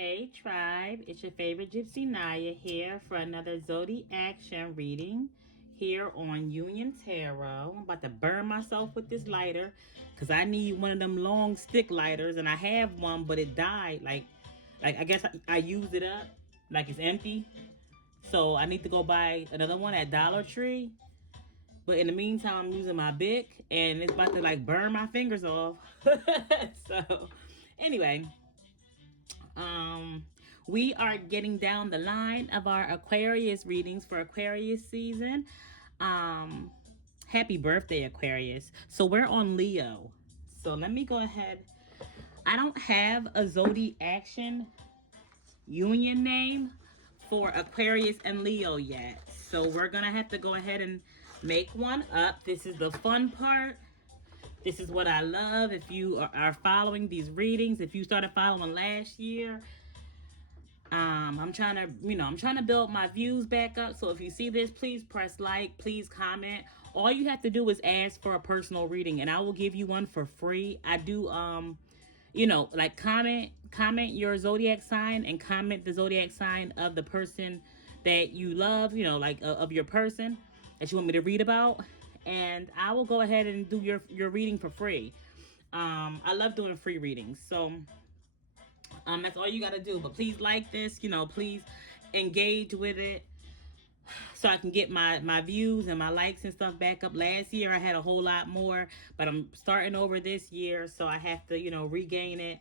Hey tribe, it's your favorite Gypsy Naya here for another Zodiac reading here on Union Tarot. I'm about to burn myself with this lighter because I need one of them long stick lighters, and I have one, but it died. Like I guess I used it up, like it's empty. So I need to go buy another one at Dollar Tree. But in the meantime, I'm using my Bic, and it's about to like burn my fingers off. So anyway. Um, we are getting down the line of our Aquarius readings for Aquarius season. Um, Happy birthday, Aquarius. So we're on Leo. So let me go ahead. I don't have a Zodiaction union name for Aquarius and Leo yet. So we're going to have to go ahead and make one up. This is the fun part. This is what I love. If you are following these readings, if you started following last year, I'm trying to build my views back up. So if you see this, please press like, please comment. All you have to do is ask for a personal reading, and I will give you one for free. I do, like comment your zodiac sign and comment the zodiac sign of the person that you love, of your person that you want me to read about. And I will go ahead and do your reading for free. I love doing free readings. So that's all you got to do. But please like this, please engage with it so I can get my views and my likes and stuff back up. Last year I had a whole lot more, but I'm starting over this year, so I have to, regain it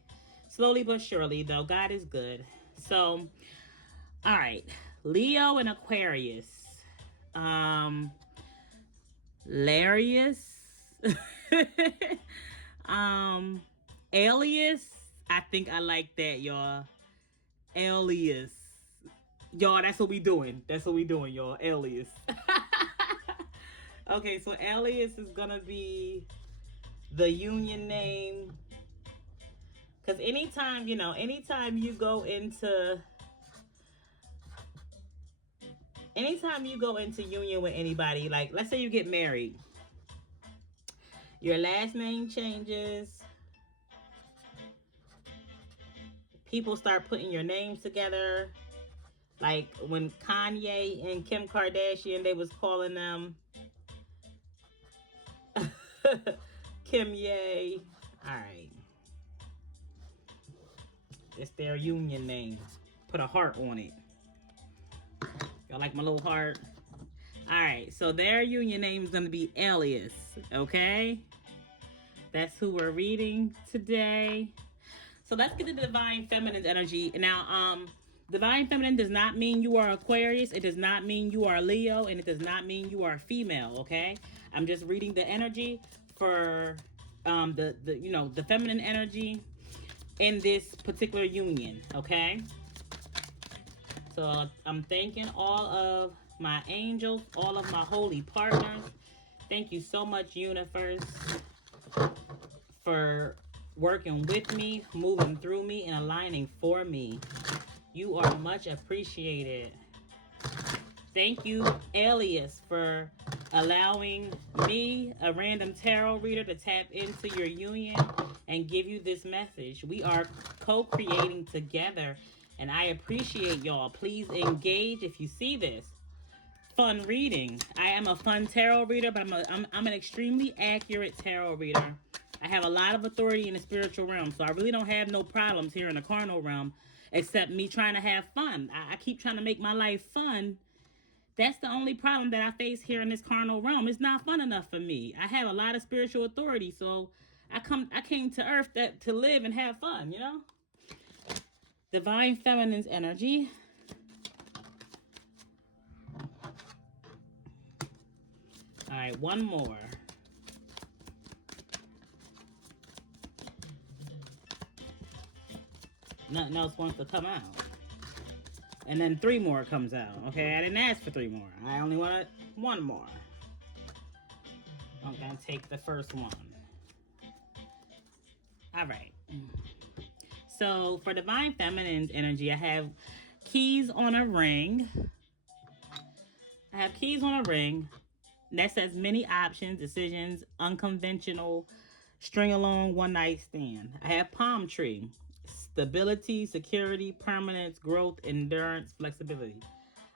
slowly but surely, though. God is good. So, all right. Leo and Aquarius. Larius. Alias. I think I like that, y'all. Alias. Y'all, that's what we doing. That's what we doing, y'all. Alias. Okay, so alias is gonna be the union name. Because anytime you go into union with anybody, like let's say you get married, your last name changes. People start putting your names together. Like when Kanye and Kim Kardashian, they was calling them Kim Ye. All right. It's their union name. Put a heart on it. Y'all like my little heart? All right. So their union name is going to be Alias. Okay? That's who we're reading today. So let's get to the Divine Feminine energy. Now, Divine Feminine does not mean you are Aquarius. It does not mean you are Leo. And it does not mean you are female, okay? I'm just reading the energy for the feminine energy in this particular union, okay? So I'm thanking all of my angels, all of my holy partners. Thank you so much, universe, for working with me, moving through me, and aligning for me. You are much appreciated. Thank you, Alias, for allowing me, a random tarot reader, to tap into your union and give you this message. We are co-creating together, and I appreciate y'all. Please engage if you see this. Fun reading. I am a fun tarot reader, but I'm an extremely accurate tarot reader. I have a lot of authority in the spiritual realm, so I really don't have no problems here in the carnal realm, except me trying to have fun. I keep trying to make my life fun. That's the only problem that I face here in this carnal realm. It's not fun enough for me. I have a lot of spiritual authority, so I came to earth to live and have fun, Divine Feminine's energy. All right, one more. Nothing else wants to come out. And then 3 more comes out. Okay, I didn't ask for 3 more. I only wanted 1 more. I'm going to take the first one. All right. So for Divine Feminine's energy, I have keys on a ring. That says many options, decisions, unconventional, string along, one night stand. I have palm tree. stability, security, permanence, growth, endurance, flexibility.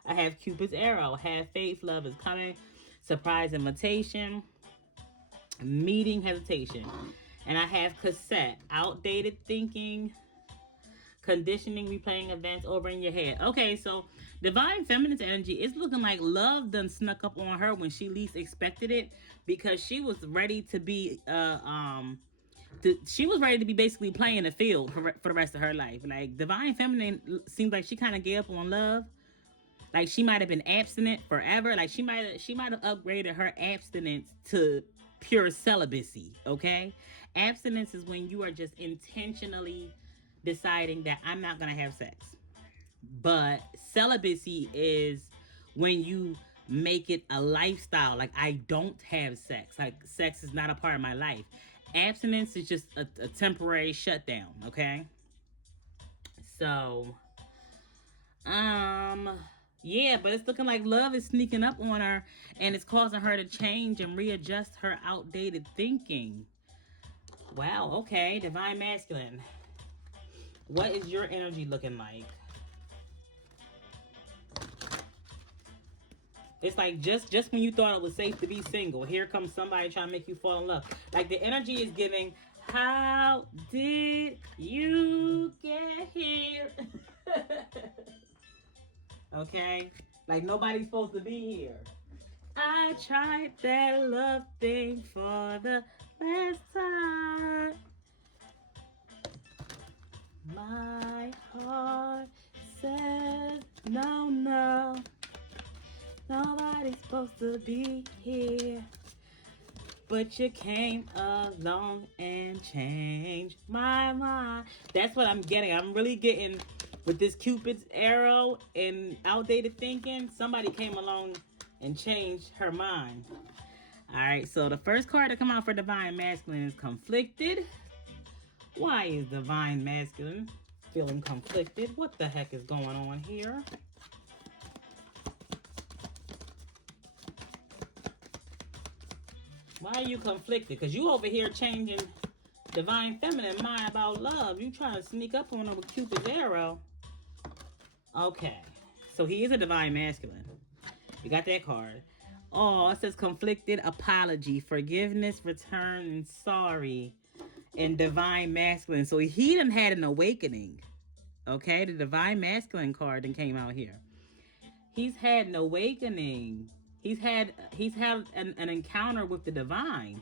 I have Cupid's arrow. Have faith, love is coming. Surprise invitation, meeting hesitation. And I have cassette, outdated thinking, conditioning, replaying events over in your head. Okay, so divine feminine's energy is looking like love done snuck up on her when she least expected it, because she was ready to be she was ready to be basically playing the field for the rest of her life. Like divine feminine seems like she kind of gave up on love. Like she might have been abstinent forever. Like she might have upgraded her abstinence to pure celibacy. Okay, abstinence is when you are just intentionally deciding that I'm not gonna have sex. But celibacy is when you make it a lifestyle. Like I don't have sex. Like sex is not a part of my life. Abstinence is just a temporary shutdown. Okay. So, um, yeah, but it's looking like love is sneaking up on her and it's causing her to change and readjust her outdated thinking. Wow, okay, divine masculine. What is your energy looking like? It's like just when you thought it was safe to be single, here comes somebody trying to make you fall in love. Like the energy is giving, how did you get here? Okay? Like nobody's supposed to be here. I tried that love thing for the last time. My heart says no, no. Nobody's supposed to be here. But you came along and changed my mind. That's what I'm getting. I'm really getting with this Cupid's arrow and outdated thinking. Somebody came along and changed her mind. All right, so the first card to come out for divine masculine is conflicted. Why is divine masculine feeling conflicted? What the heck is going on here? Why are you conflicted? Because you over here changing divine feminine mind about love. You trying to sneak up on her with Cupid's arrow. Okay. So he is a divine masculine. You got that card. Oh, it says conflicted, apology, forgiveness, return, and sorry. And divine masculine. So he done had an awakening. Okay, the divine masculine card then came out here. He's had an awakening. He's had an encounter with the divine.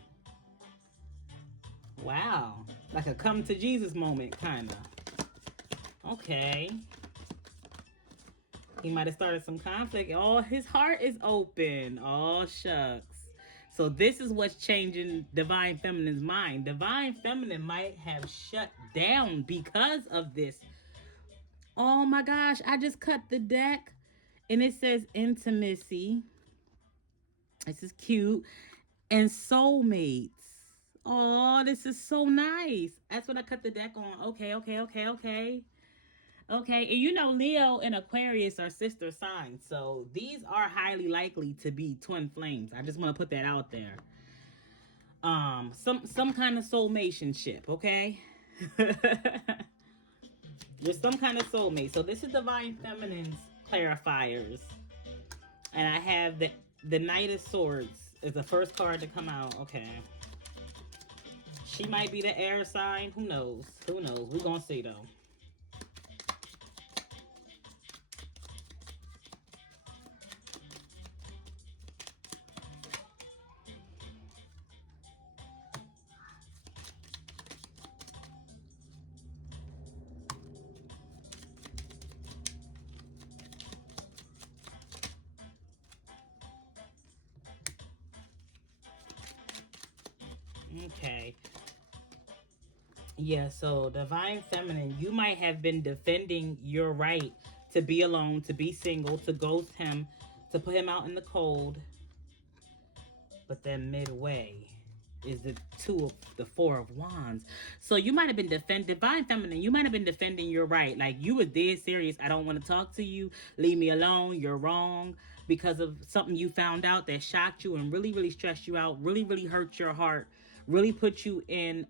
Wow. Like a come to Jesus moment, kind of. Okay. He might have started some conflict. Oh, his heart is open. Oh, shucks. So this is what's changing divine feminine's mind. Divine feminine might have shut down because of this. Oh my gosh, I just cut the deck and it says intimacy. This is cute. And soulmates. Oh, this is so nice. That's what I cut the deck on. Okay. Okay, and you know Leo and Aquarius are sister signs, so these are highly likely to be twin flames. I just want to put that out there. Some kind of soulmationship, okay? There's some kind of soulmate. So this is divine feminine's clarifiers, and I have the Knight of Swords is the first card to come out. Okay, she might be the air sign. Who knows? Who knows? We're gonna see though. Okay. Yeah, so divine feminine, you might have been defending your right to be alone, to be single, to ghost him, to put him out in the cold. But then midway is the Four of Wands. So you might have been divine feminine, you might have been defending your right. Like you were dead serious. I don't want to talk to you. Leave me alone. You're wrong. Because of something you found out that shocked you and really, really stressed you out, really, really hurt your heart, really put you in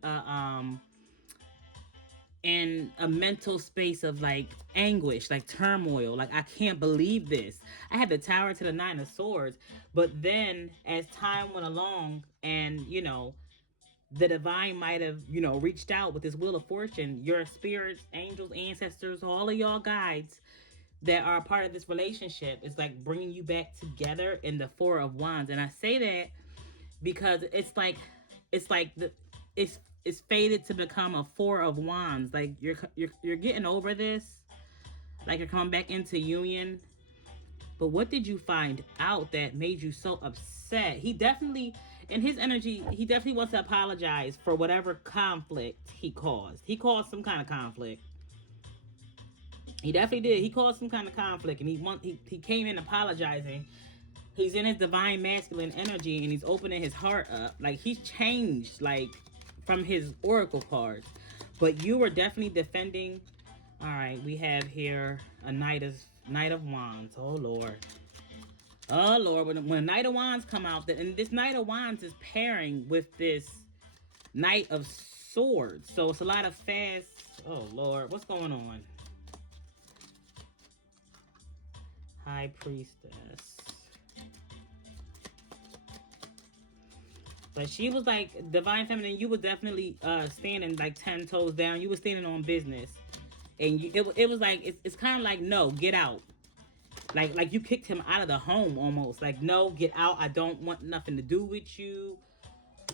in a mental space of like anguish, like turmoil. Like, I can't believe this. I had the Tower to the Nine of Swords, but then as time went along, and the divine might have reached out with this Wheel of Fortune, your spirits, angels, ancestors, all of y'all guides that are a part of this relationship is like bringing you back together in the Four of Wands. And I say that because it's like it's fated to become a Four of Wands. Like, you're getting over this, like you're coming back into union. But what did you find out that made you so upset? He definitely, in his energy, he definitely wants to apologize for whatever conflict he caused. He caused some kind of conflict. He definitely did. He caused some kind of conflict, and he came in apologizing. He's in his divine masculine energy, and he's opening his heart up. Like, he's changed, like, from his oracle cards. But you were definitely defending. All right, we have here a Knight of Wands. Oh Lord. Oh Lord. When Knight of Wands come out, and this Knight of Wands is pairing with this Knight of Swords. So it's a lot of fast. Oh Lord, what's going on? High Priestess. But she was like, divine feminine, you was definitely standing like 10 toes down. You was standing on business. And it was like, it's kind of like, no, get out. Like you kicked him out of the home almost. Like, no, get out. I don't want nothing to do with you.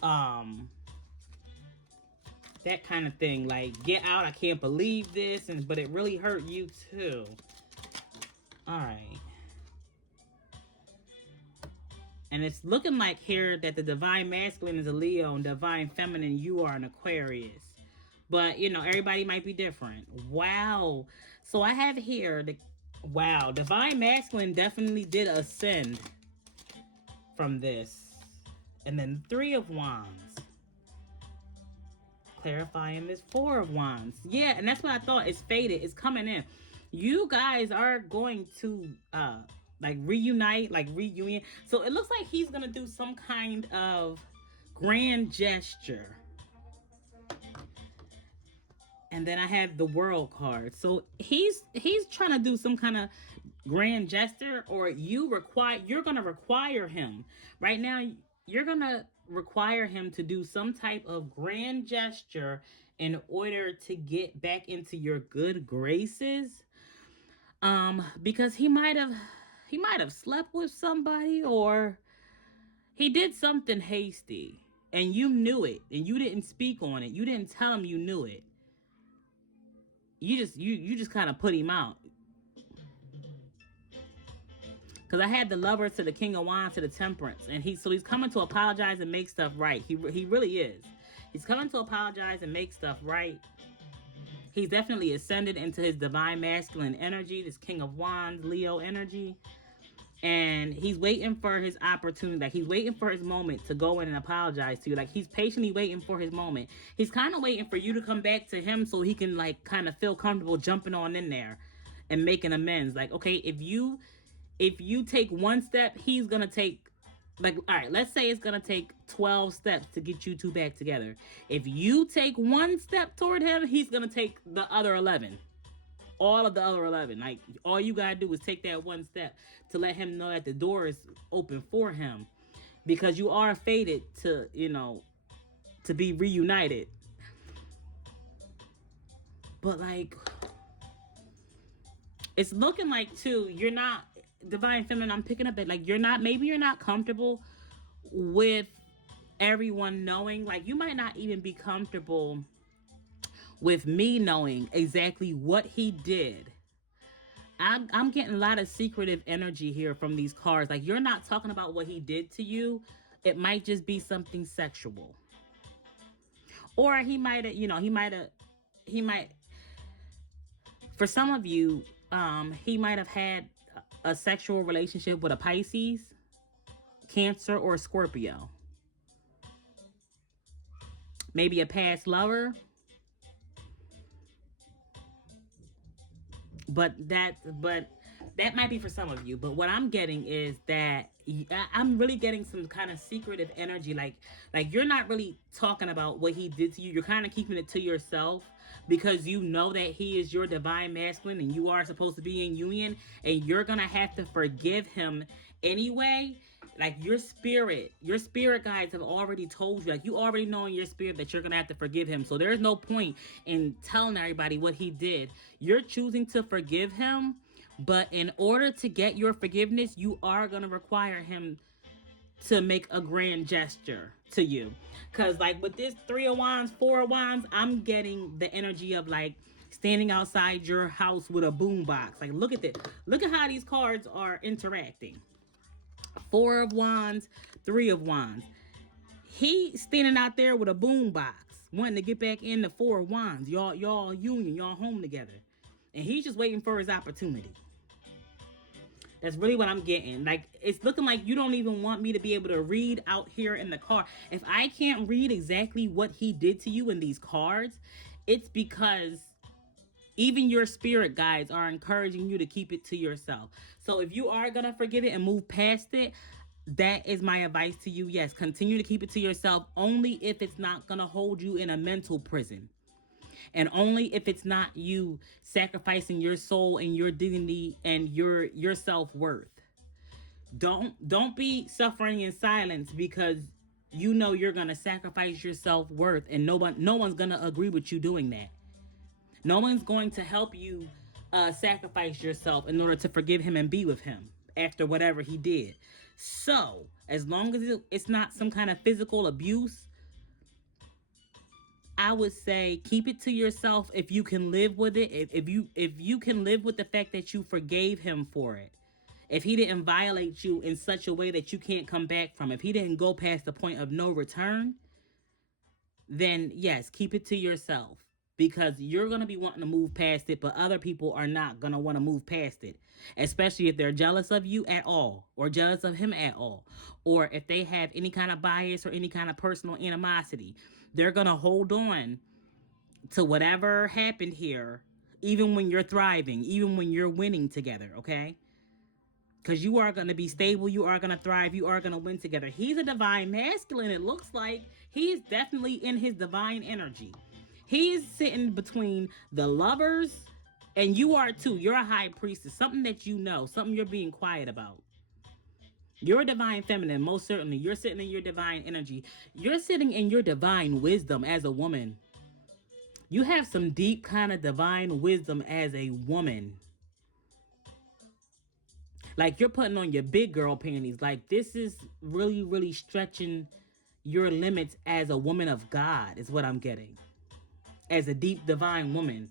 That kind of thing. Like, get out. I can't believe this. But it really hurt you too. All right. And it's looking like here that the divine masculine is a Leo and divine feminine, you are an Aquarius. But, everybody might be different. Wow. So I have here, wow, divine masculine definitely did ascend from this. And then 3 of Wands. Clarifying this 4 of Wands. Yeah, and that's what I thought. It's faded. It's coming in. You guys are going to like reunite, like reunion. So it looks like he's gonna do some kind of grand gesture. And then I have the World card. So he's trying to do some kind of grand gesture, or you're gonna require him. Right now, you're gonna require him to do some type of grand gesture in order to get back into your good graces. Because he might have slept with somebody, or he did something hasty and you knew it and you didn't speak on it. You didn't tell him you knew it. You just kind of put him out. Because I had the Lover to the King of Wands to the Temperance, and he's coming to apologize and make stuff right. He really is. He's coming to apologize and make stuff right. He's definitely ascended into his divine masculine energy, this King of Wands, Leo energy. And he's waiting for his opportunity. Like, he's waiting for his moment to go in and apologize to you. Like, he's patiently waiting for his moment. He's kind of waiting for you to come back to him so he can, like, kind of feel comfortable jumping on in there and making amends. Like, okay, if you take one step, he's going to take, like, all right, let's say it's going to take 12 steps to get you two back together. If you take one step toward him, he's going to take the other 11. All of the other 11. Like, all you got to do is take that one step to let him know that the door is open for him. Because you are fated to, to be reunited. But, like, it's looking like, too, you're not, divine feminine, I'm picking up that, like, maybe you're not comfortable with everyone knowing. Like, you might not even be comfortable with me knowing exactly what he did. I'm getting a lot of secretive energy here from these cards. Like, you're not talking about what he did to you. It might just be something sexual. Or he might, for some of you, he might have had a sexual relationship with a Pisces, Cancer, or Scorpio. Maybe a past lover. But that might be for some of you, but what I'm getting is that I'm really getting some kind of secretive energy. Like you're not really talking about what he did to you. You're kind of keeping it to yourself because you know that he is your divine masculine and you are supposed to be in union, and you're gonna have to forgive him anyway. Like your spirit guides have already told you, like you already know in your spirit that you're gonna have to forgive him. So there's no point in telling everybody what he did. You're choosing to forgive him, but in order to get your forgiveness, you are gonna require him to make a grand gesture to you. Cause like with this 3 of Wands, 4 of Wands, I'm getting the energy of like standing outside your house with a boombox. Like look at this. Look at how these cards are interacting. 4 of Wands, 3 of Wands. He standing out there with a boombox, wanting to get back in the 4 of Wands. Y'all union, y'all home together. And he's just waiting for his opportunity. That's really what I'm getting. Like, it's looking like you don't even want me to be able to read out here in the card. If I can't read exactly what he did to you in these cards, it's because even your spirit guides are encouraging you to keep it to yourself. So if you are going to forgive it and move past it, that is my advice to you. Yes, continue to keep it to yourself, only if it's not going to hold you in a mental prison. And only if it's not you sacrificing your soul and your dignity and your self-worth. Don't be suffering in silence because you know you're going to sacrifice your self-worth, and no one's going to agree with you doing that. No one's going to help you sacrifice yourself in order to forgive him and be with him after whatever he did. So, as long as it's not some kind of physical abuse, I would say keep it to yourself if you can live with it. If you can live with the fact that you forgave him for it. If he didn't violate you in such a way that you can't come back from, if he didn't go past the point of no return, then yes, keep it to yourself, because you're going to be wanting to move past it, but other people are not going to want to move past it, especially if they're jealous of you at all or jealous of him at all, or if they have any kind of bias or any kind of personal animosity. They're going to hold on to whatever happened here, even when you're thriving, even when you're winning together, okay? Because you are going to be stable, you are going to thrive, you are going to win together. He's a divine masculine. It looks like he's definitely in his divine energy. He's sitting between the Lovers, and you are too. You're a high priestess, something that you know, something you're being quiet about. You're a divine feminine, most certainly. You're sitting in your divine energy. You're sitting in your divine wisdom as a woman. You have some deep kind of divine wisdom as a woman. Like you're putting on your big girl panties. Like this is really, really stretching your limits as a woman of God, is what I'm getting. As a deep divine woman.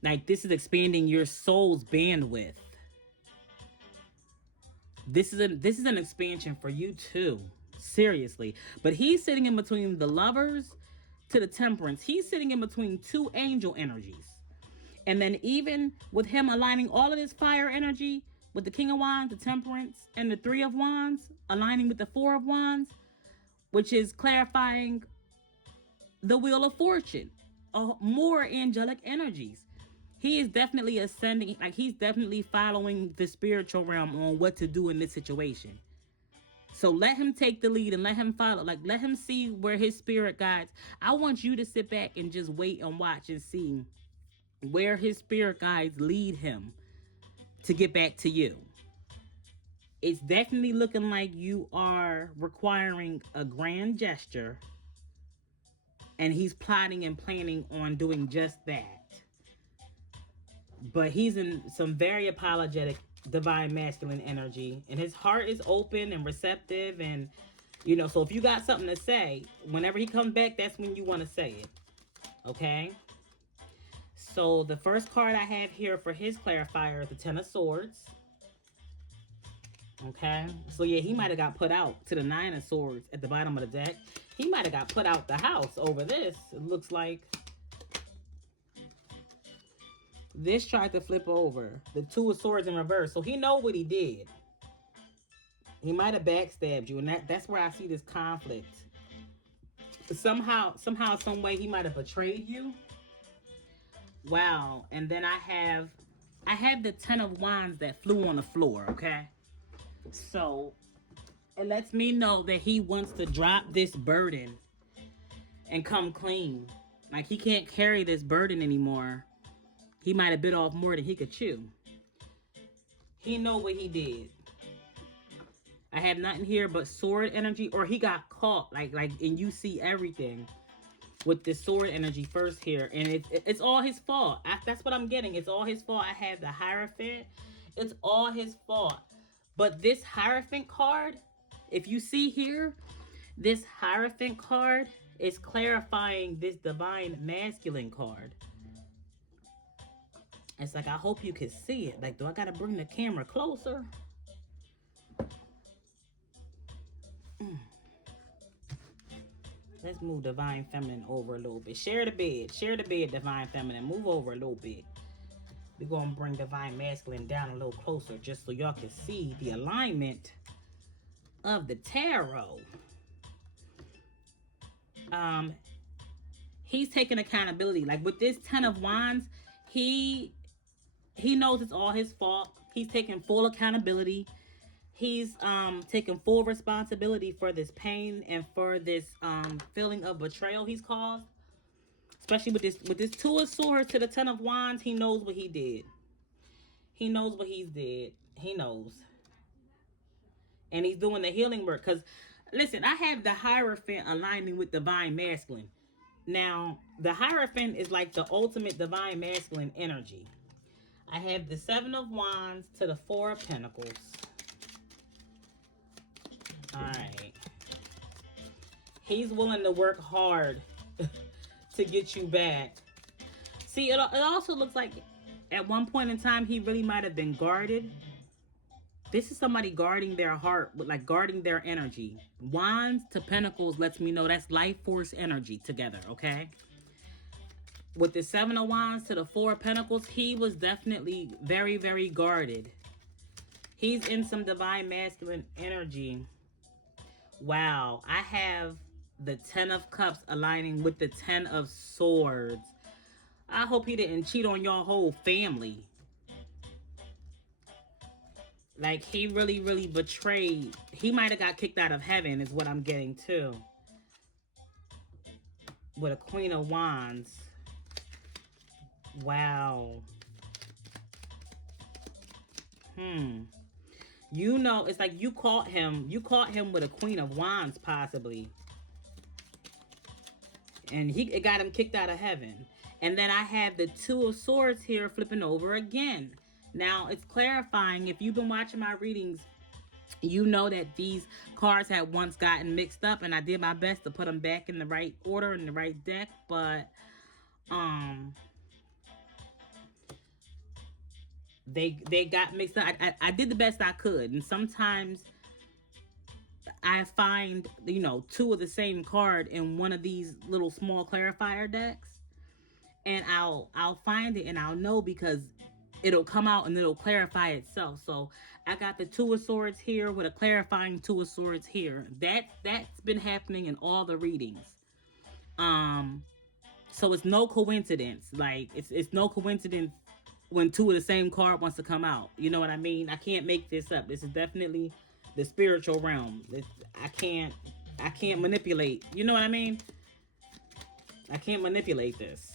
Like this is expanding your soul's bandwidth. This is an expansion for you too. Seriously. But he's sitting in between the Lovers to the Temperance. He's sitting in between two angel energies. And then even with him aligning all of this fire energy with the King of Wands, the Temperance, and the 3 of Wands, aligning with the 4 of Wands, which is clarifying the Wheel of Fortune, more angelic energies. He is definitely ascending, like he's definitely following the spiritual realm on what to do in this situation. So let him take the lead and let him follow, like let him see where his spirit guides. I want you to sit back and just wait and watch and see where his spirit guides lead him to get back to you. It's definitely looking like you are requiring a grand gesture, and he's plotting and planning on doing just that. But he's in some very apologetic divine masculine energy, and his heart is open and receptive, and so if you got something to say, whenever he comes back, that's when you want to say it. Okay? So the first card I have here for his clarifier is the 10 of Swords. Okay? So yeah, he might have got put out to the 9 of Swords at the bottom of the deck. He might have got put out the house over this. It looks like this tried to flip over. The 2 of Swords in reverse. So he know what he did. He might have backstabbed you. And that's where I see this conflict. Somehow, some way he might have betrayed you. Wow. And then I have I have the 10 of Wands that flew on the floor, okay? So it lets me know that he wants to drop this burden and come clean. Like he can't carry this burden anymore. He might have bit off more than he could chew. He know what he did. I have nothing here but sword energy, or he got caught, and you see everything with this sword energy first here, and it's all his fault. That's what I'm getting. It's all his fault. I have the Hierophant. It's all his fault. But this Hierophant card, if you see here, this Hierophant card is clarifying this Divine Masculine card. It's like, I hope you can see it. Like, do I gotta bring the camera closer? Let's move Divine Feminine over a little bit. Share the bed. Share the bed, Divine Feminine. Move over a little bit. We're going to bring Divine Masculine down a little closer just so y'all can see the alignment of the tarot. He's taking accountability. Like with this 10 of Wands, he knows it's all his fault. He's taking full accountability. He's taking full responsibility for this pain and for this feeling of betrayal he's caused. Especially with this 2 of Swords to the 10 of Wands, he knows what he did. He knows what he's did. He knows. And he's doing the healing work. Because, listen, I have the Hierophant aligning with Divine Masculine. Now, the Hierophant is like the ultimate Divine Masculine energy. I have the 7 of Wands to the 4 of Pentacles. Alright. He's willing to work hard to get you back. See, it also looks like at one point in time he really might have been guarded. This is somebody guarding their heart, like guarding their energy. Wands to Pentacles lets me know that's life force energy together, okay? With the 7 of Wands to the 4 of Pentacles, he was definitely very, very guarded. He's in some Divine Masculine energy. Wow, I have the 10 of Cups aligning with the 10 of Swords. I hope he didn't cheat on your whole family. Like, he really, really betrayed. He might have got kicked out of heaven is what I'm getting too. With a Queen of Wands. Wow. You know, it's like you caught him with a Queen of Wands, possibly. And it got him kicked out of heaven. And then I have the 2 of Swords here flipping over again. Now, it's clarifying. If you've been watching my readings, you know that these cards had once gotten mixed up, and I did my best to put them back in the right order, in the right deck, but they got mixed up. I did the best I could, and sometimes I find, you know, 2 of the same card in one of these little small clarifier decks, and I'll find it and I'll know because it'll come out and it'll clarify itself. So I got the 2 of Swords here with a clarifying 2 of Swords here. That's been happening in all the readings. So it's no coincidence. Like it's no coincidence when 2 of the same card wants to come out. You know what I mean? I can't make this up. This is definitely the spiritual realm. I can't manipulate. You know what I mean? I can't manipulate this.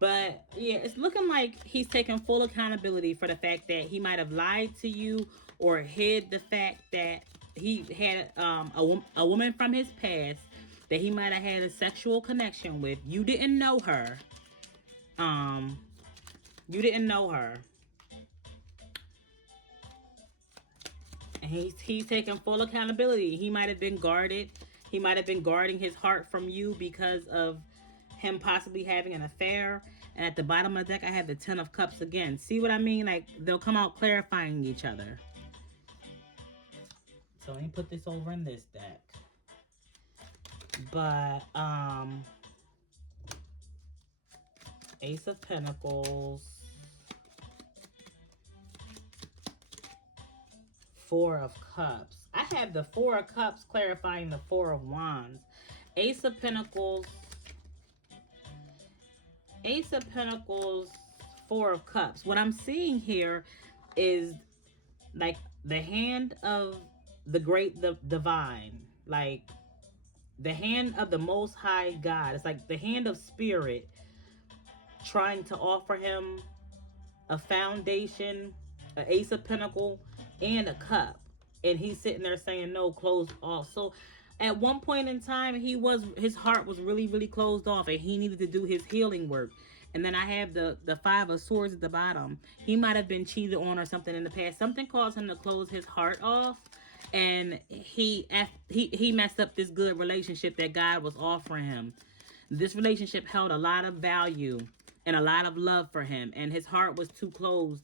But yeah, it's looking like he's taking full accountability for the fact that he might have lied to you or hid the fact that he had a woman from his past that he might have had a sexual connection with. You didn't know her. You didn't know her. And he's taking full accountability. He might have been guarded. He might have been guarding his heart from you because of him possibly having an affair. And at the bottom of the deck, I have the 10 of Cups again. See what I mean? Like, they'll come out clarifying each other. So let me put this over in this deck. But, Ace of Pentacles. 4 of Cups. I have the 4 of Cups clarifying the 4 of Wands. Ace of Pentacles Ace of Pentacles, Four of Cups. What I'm seeing here is like the hand of the great, the divine, like the hand of the Most High God. It's like the hand of spirit trying to offer him a foundation, an Ace of Pentacle, and a cup. And he's sitting there saying, no, closed off. So at one point in time, his heart was really, really closed off, and he needed to do his healing work. And then I have the Five of Swords at the bottom. He might have been cheated on or something in the past. Something caused him to close his heart off, and he messed up this good relationship that God was offering him. This relationship held a lot of value and a lot of love for him, and his heart was too closed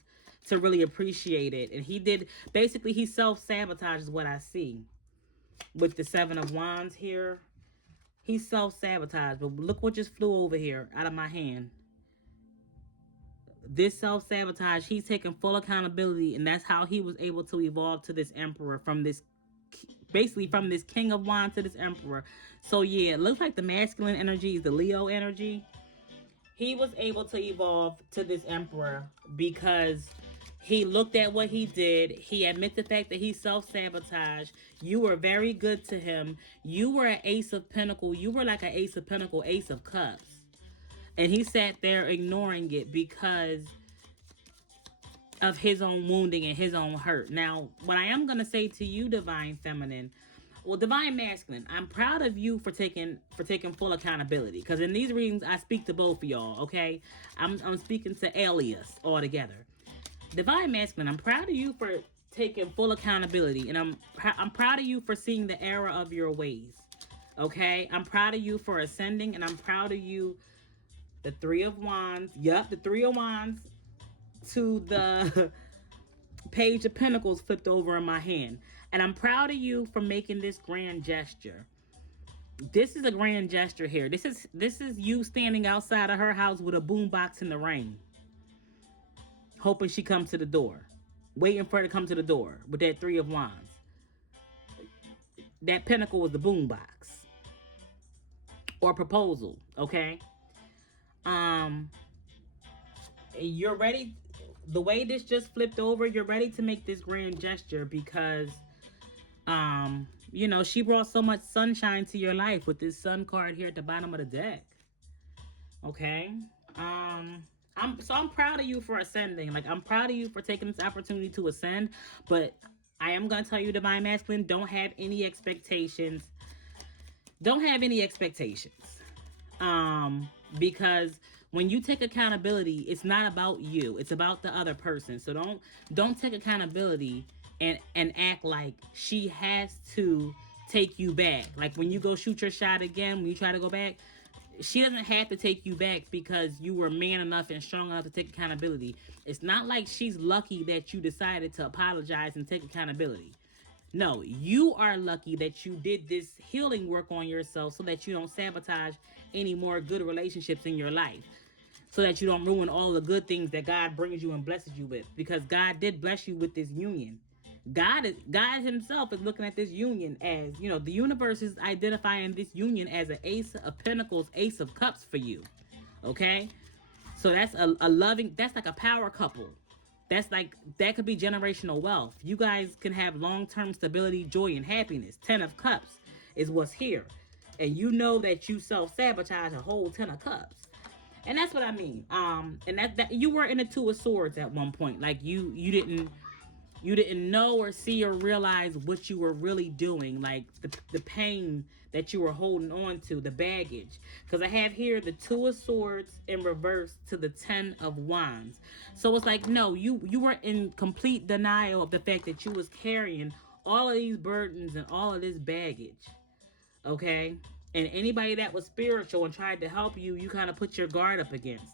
to really appreciate it. And he self-sabotages what I see with the Seven of Wands here. He self-sabotaged, but look what just flew over here out of my hand. This self-sabotage, he's taking full accountability, and that's how he was able to evolve to this Emperor, from this King of Wands to this Emperor. So yeah, it looks like the masculine energy is the Leo energy. He was able to evolve to this Emperor because he looked at what he did. He admit the fact that he self-sabotaged. You were very good to him. You were an Ace of Pentacles. You were like an Ace of Pentacles, Ace of Cups. And he sat there ignoring it because of his own wounding and his own hurt. Now, what I am going to say to you, Divine Feminine, well, Divine Masculine, I'm proud of you for taking full accountability. Because in these readings, I speak to both of y'all, okay? I'm speaking to ALEOUS altogether. Divine Masculine, I'm proud of you for taking full accountability. And I'm proud of you for seeing the error of your ways, okay? I'm proud of you for ascending, and I'm proud of you. The Three of Wands. Yep, the Three of Wands to the Page of Pentacles flipped over in my hand. And I'm proud of you for making this grand gesture. This is a grand gesture here. This is you standing outside of her house with a boombox in the rain, hoping she comes to the door, waiting for her to come to the door with that Three of Wands. That pentacle was the boombox or proposal, okay? You're ready. The way this just flipped over, you're ready to make this grand gesture because, you know, she brought so much sunshine to your life with this sun card here at the bottom of the deck. Okay. I'm proud of you for ascending. Like, I'm proud of you for taking this opportunity to ascend, but I am going to tell you, Divine Masculine, don't have any expectations. Don't have any expectations. Because when you take accountability, it's not about you. It's about the other person. So don't take accountability and act like she has to take you back. Like when you go shoot your shot again, when you try to go back, she doesn't have to take you back because you were man enough and strong enough to take accountability. It's not like she's lucky that you decided to apologize and take accountability. No, you are lucky that you did this healing work on yourself so that you don't sabotage any more good relationships in your life. So that you don't ruin all the good things that God brings you and blesses you with. Because God did bless you with this union. God himself is looking at this union as, you know, the universe is identifying this union as an Ace of Pentacles, Ace of Cups for you. Okay? So that's a loving, that's like a power couple. That's like, that could be generational wealth. You guys can have long-term stability, joy, and happiness. 10 of Cups is what's here. And you know that you self-sabotage a whole 10 of Cups. And that's what I mean. And that you were in a Two of Swords at one point. Like you didn't know or see or realize what you were really doing. Like the pain that you were holding on to, the baggage. Because I have here the Two of Swords in reverse to the 10 of Wands. So it's like, no, you were in complete denial of the fact that you was carrying all of these burdens and all of this baggage. Okay? And anybody that was spiritual and tried to help you, you kind of put your guard up against.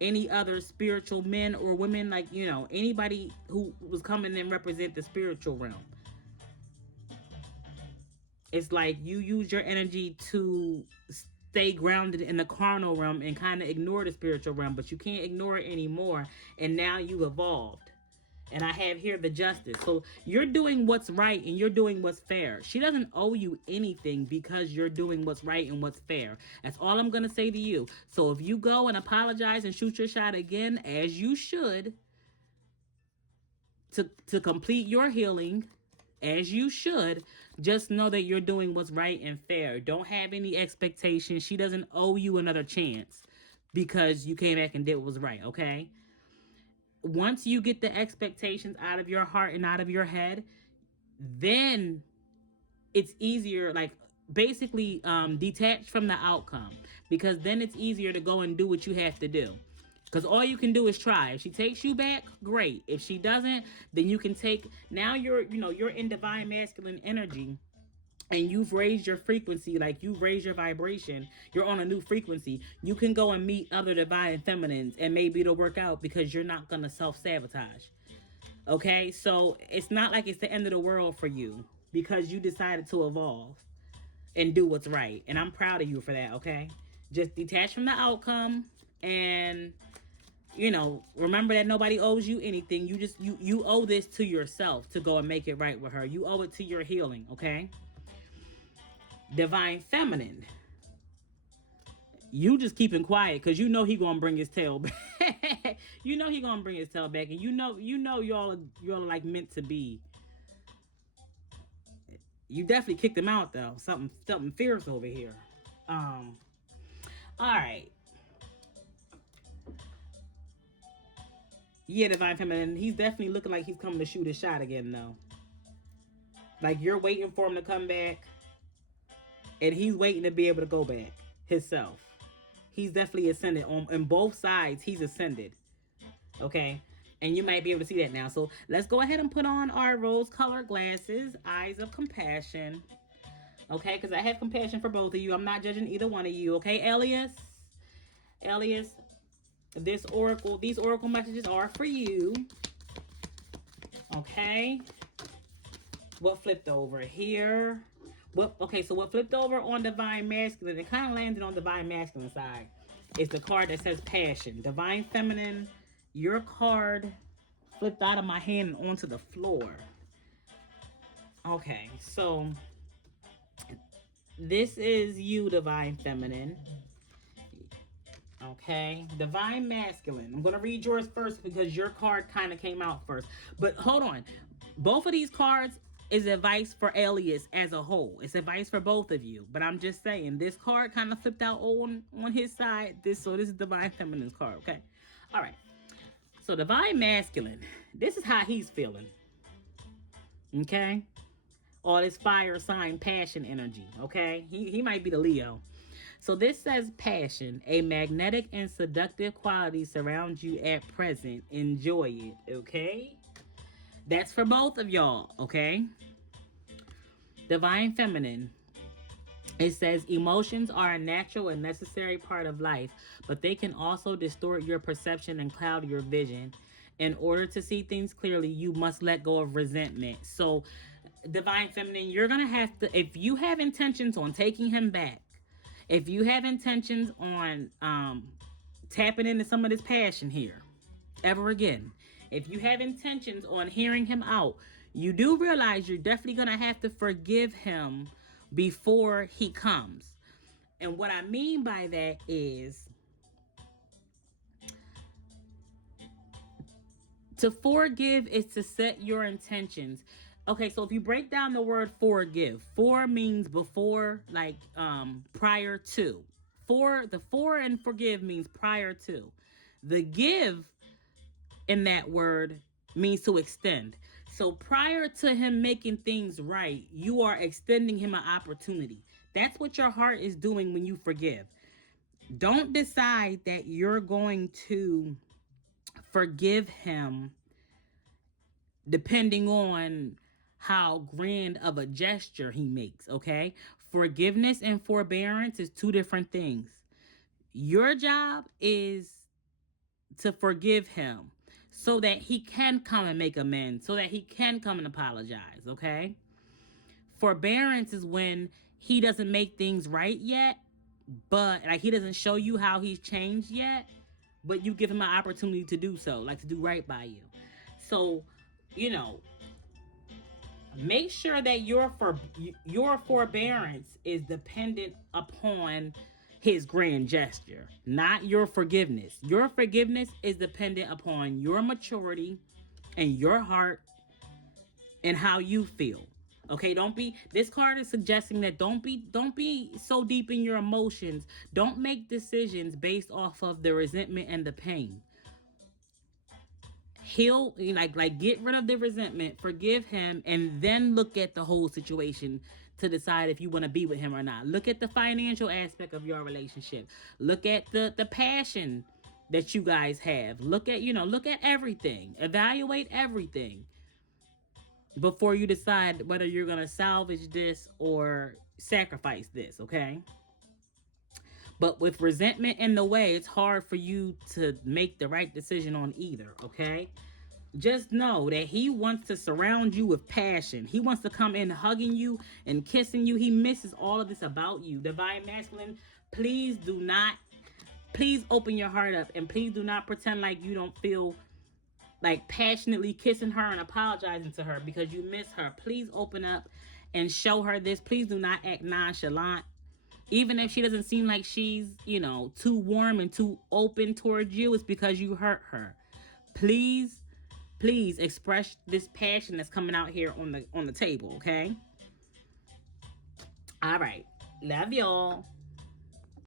Any other spiritual men or women, like, you know, anybody who was coming and represent the spiritual realm. It's like you use your energy to stay grounded in the carnal realm and kind of ignore the spiritual realm, but you can't ignore it anymore. And now you've evolved. And I have here the justice. So you're doing what's right and you're doing what's fair. She doesn't owe you anything because you're doing what's right and what's fair. That's all I'm going to say to you. So if you go and apologize and shoot your shot again, as you should, to complete your healing, as you should, just know that you're doing what's right and fair. Don't have any expectations. She doesn't owe you another chance because you came back and did what was right, okay? Once you get the expectations out of your heart and out of your head, then it's easier, like basically detach from the outcome, because then it's easier to go and do what you have to do. Because all you can do is try. If she takes you back, great. If she doesn't, then you can take, now you're in divine masculine energy, and you've raised your frequency, like you've raised your vibration, you're on a new frequency. You can go and meet other divine feminines, and maybe it'll work out because you're not gonna self-sabotage. Okay, so it's not like it's the end of the world for you because you decided to evolve and do what's right. And I'm proud of you for that, okay? Just detach from the outcome, and remember that nobody owes you anything. You owe this to yourself to go and make it right with her. You owe it to your healing, okay? Divine feminine, you just keeping quiet because you know he gonna bring his tail back. You know he gonna bring his tail back, and you know y'all like meant to be. You definitely kicked him out though. Something fierce over here. All right. Yeah, divine feminine. He's definitely looking like he's coming to shoot his shot again though. Like you're waiting for him to come back, and he's waiting to be able to go back himself. He's definitely ascended on both sides. He's ascended. Okay. And you might be able to see that now. So let's go ahead and put on our rose-colored glasses, eyes of compassion. Okay, because I have compassion for both of you. I'm not judging either one of you. Okay, ALEOUS? ALEOUS, these oracle messages are for you. Okay. What flipped over here? So what flipped over on divine masculine, it kind of landed on divine masculine side, is the card that says passion. Divine feminine, your card flipped out of my hand and onto the floor. Okay, so this is you, divine feminine. Okay, divine masculine. I'm going to read yours first because your card kind of came out first. But hold on. Both of these cards is advice for ALEOUS as a whole. It's advice for both of you. But I'm just saying, this card kind of flipped out on his side. This is divine feminine's card, okay? All right. So divine masculine, this is how he's feeling. Okay? All this fire sign passion energy, okay? He might be the Leo. So this says passion, a magnetic and seductive quality surrounds you at present. Enjoy it, okay? That's for both of y'all, okay? Divine feminine. It says emotions are a natural and necessary part of life, but they can also distort your perception and cloud your vision. In order to see things clearly, you must let go of resentment. So, divine feminine, you're going to have to, if you have intentions on taking him back, if you have intentions on tapping into some of this passion here ever again, if you have intentions on hearing him out, you do realize you're definitely going to have to forgive him before he comes. And what I mean by that is, to forgive is to set your intentions. Okay, so if you break down the word forgive, for means before, like prior to. The for and forgive means prior to. The give in that word means to extend. So prior to him making things right, you are extending him an opportunity. That's what your heart is doing when you forgive. Don't decide that you're going to forgive him depending on how grand of a gesture he makes, okay? Forgiveness and forbearance is two different things. Your job is to forgive him so that he can come and make amends, so that he can come and apologize, okay? Forbearance is when he doesn't make things right yet, but like he doesn't show you how he's changed yet, but you give him an opportunity to do so, like to do right by you. So you know, make sure that your forbearance is dependent upon his grand gesture, not your forgiveness. Your forgiveness is dependent upon your maturity and your heart and how you feel. Okay, don't be, this card is suggesting that don't be so deep in your emotions. Don't make decisions based off of the resentment and the pain. Heal, like get rid of the resentment, forgive him, and then look at the whole situation to decide if you want to be with him or not. Look at the financial aspect of your relationship. Look at the passion that you guys have. Look at, look at everything. Evaluate everything before you decide whether you're going to salvage this or sacrifice this, okay? But with resentment in the way, it's hard for you to make the right decision on either, okay? Just know that he wants to surround you with passion. He wants to come in hugging you and kissing you. He misses all of this about you. Divine Masculine, please do not, please open your heart up, and please do not pretend like you don't feel like passionately kissing her and apologizing to her because you miss her. Please open up and show her this. Please do not act nonchalant. Even if she doesn't seem like she's, too warm and too open towards you, it's because you hurt her. Please express this passion that's coming out here on the table, okay? All right. Love y'all.